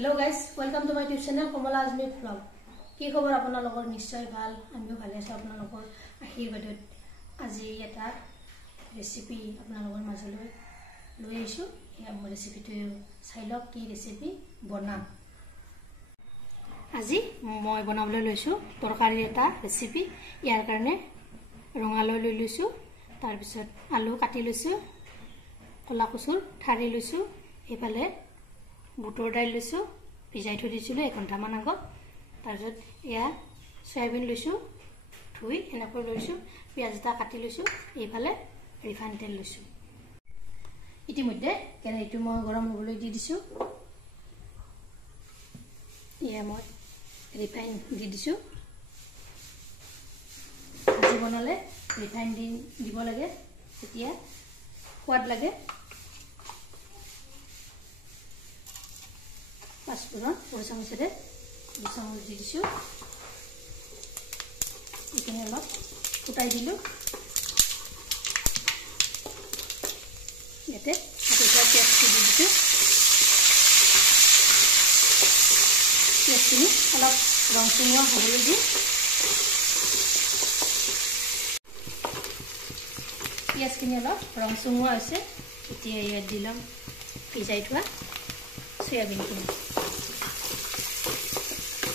Hello guys, welcome to my YouTube channel Komala Azmi Vlog. কি খবৰ আপোনালোকৰ নিশ্চয় ভাল আমিও ভালে আছো আপোনালোকৰ আশীৰ্বাদত আজি এটা ৰেচিপি আপোনালোকৰ মাজলৈ লৈ আহিছো এই মোৰ ৰেচিপিটো চাই লওক কি ৰেচিপি বনাম আজি মই বনাবলৈ লৈছো তৰকাৰী এটা ৰেচিপি ইয়াৰ কাৰণে ৰঙালাও লৈ লৈছো তাৰ পিছত আলু কাটি লৈছো কলা কচুৰ ঠাৰি লৈছো এফালে বুটৰ দাইল লৈছো ভিজাই থৈ দিছিলো 1 ঘণ্টা মান আগত তাৰপিছত এয়া সয়াবিন লৈছো ধুই এনেকৈ লৈছো পিয়াজ এটা কাটি লৈছো এইফালে ৰিফাইন তেল লৈছো ইতিমধ্যে কেৰাহীটো মই গৰম হ'বলৈ দি দিছো এয়া মই ৰিফাইন দি দিছো ভাজি বনালে ৰিফাইন দিব লাগে তেতিয়া সোৱাদ লাগে পাঁচফোৰণ সৰু চামুচেৰে 2 চামুচ দি দিছো এইখিনি অলপ ফুটাই দিলো ইয়াতে এটা পেষ্ট দি দিছো পেষ্টখিনি অলপ ৰংচঙীয়া হ'বলৈ দি পিঁয়াজখিনি অলপ ৰংচঙীয়া হৈছে এতিয়া ইয়াত দিলাম ভিজাই থোৱা সয়াবিনখিনি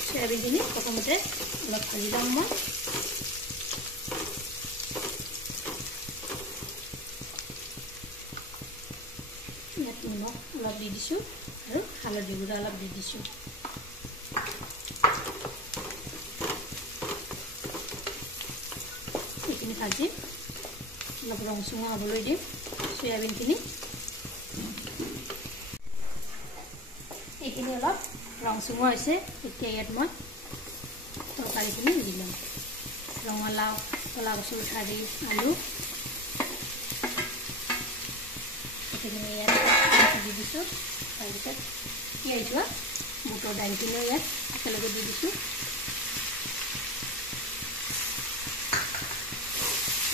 সয়াবিনখিনি প্ৰথমতে অলপ ভাজি লম মই ইয়াত নিমখ অলপ দি দিছো আৰু হালধি গুড়া অলপ দি দিছো এইখিনি ভাজি অলপ ৰংচঙীয়া হ'বলৈ দিম সয়াবিনখিনি এইখিনি অলপ ৰংচঙীয়া হৈছে এতিয়া ইয়াত মই তৰকাৰীখিনি দি দিম ৰঙালাও কলা কচুৰ ঠাৰি আলু এইখিনি ইয়াত দি দিছোঁ তাৰপিছত তিয়াই থোৱা বুটৰ দাইলখিনিও ইয়াত একেলগে দি দিছোঁ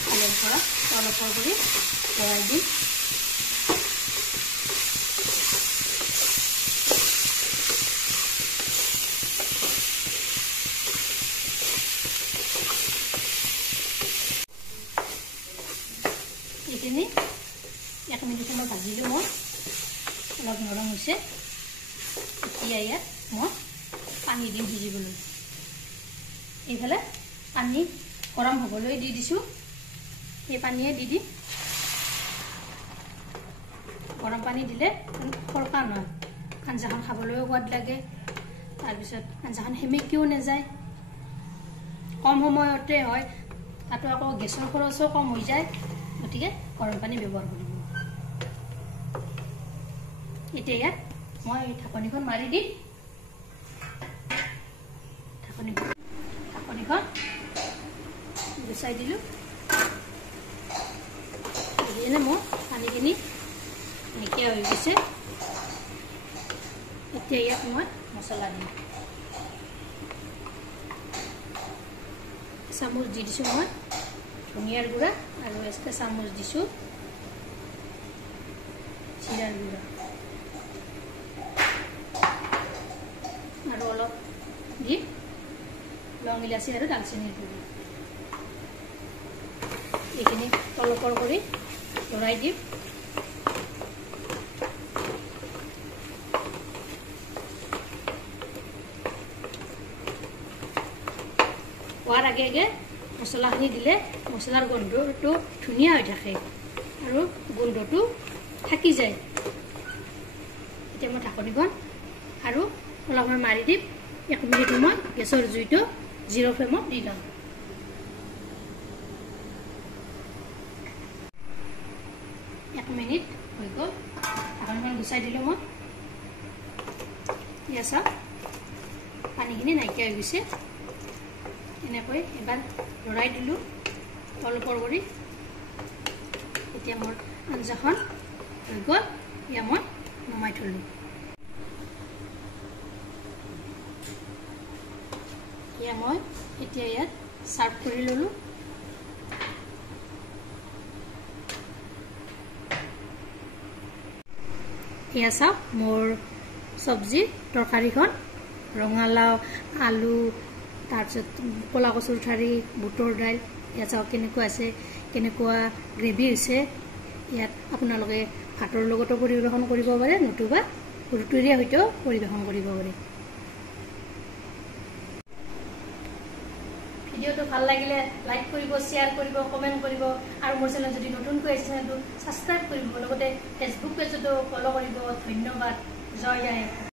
তলৰ পৰা তলপৰ কৰি লৰাই দিম এইখিনি 1 মিনিট সময় ভাজিলো মই অলপ নৰম হৈছে এতিয়া ইয়াত মই পানী দিম ভিজিবলৈ এইফালে পানী গৰম হ'বলৈ দি দিছো এই পানীয়ে দি দিম গৰম পানী দিলে ফৰকা নহয় আঞ্জাখন খাবলৈও সোৱাদ লাগে তাৰপিছত আঞ্জাখন সেমেকিও নাযায় কম সময়তে হয় তাতো আকৌ গেছৰ খৰচো কম হৈ যায় গতিকে গৰম পানী ব্যৱহাৰ কৰিব এতিয়া ইয়াত মই ঢাকনিখন মাৰি দিম ঢাকনিখন গুচাই দিলো এনে মই পানীখিনি নাইকিয়া হৈ গৈছে এতিয়া ইয়াত মই মছলা দিম চামুচ দি দিছো মই ধনিয়াৰ গুড়া আৰু এটা চামুচ দিছো জিৰাৰ গুড়া আৰু অলপ দি লং ইলাচি আৰু দালচেনিৰ গুড়ি এইখিনি তলপৰ কৰি লৰাই দিম হোৱাৰ আগে আগে মছলাখিনি দিলে মছলাৰ গোন্ধটো ধুনীয়া হৈ থাকে আৰু গোন্ধটো থাকি যায় এতিয়া মই ঢাকনিখন আৰু অলপমান মাৰি দিম 1 মিনিট সময় গেছৰ জুইটো 0 ফ্লেমত দি লম 1 মিনিট হৈ গ'ল ঢাকনিখন গুচাই দিলোঁ মই এয়া চাওক পানীখিনি নাইকিয়া হৈ গৈছে এনেকৈ এবাৰ লৰাই দিলোঁ তলপৰ কৰি এতিয়া মোৰ আঞ্জাখন হৈ গ'ল এয়া মই নমাই থলোঁ এয়া মই এতিয়া ইয়াত চাৰ্ভ কৰি ল'লোঁ এয়া চাওক মোৰ চব্জি তৰকাৰীখন ৰঙালাও আলু তাৰপিছত কলা কচুৰ ঠাৰি বুটৰ দাইল ইয়াত চাওক কেনেকুৱা আছে কেনেকুৱা গ্ৰেভি হৈছে ইয়াত আপোনালোকে ভাতৰ লগতো পৰিৱেশন কৰিব পাৰে নতুবা ৰুটিৰে হয়তো পৰিৱেশন কৰিব পাৰে ভিডিওটো ভাল লাগিলে লাইক কৰিব শেয়াৰ কৰিব কমেন্ট কৰিব আৰু মোৰ চেনেল যদি নতুনকৈ আছে চেনেলটো সাবস্ক্ৰাইব কৰিব লগতে ফেসবুক পেজতো ফলো কৰিব ধন্যবাদ জয় জয়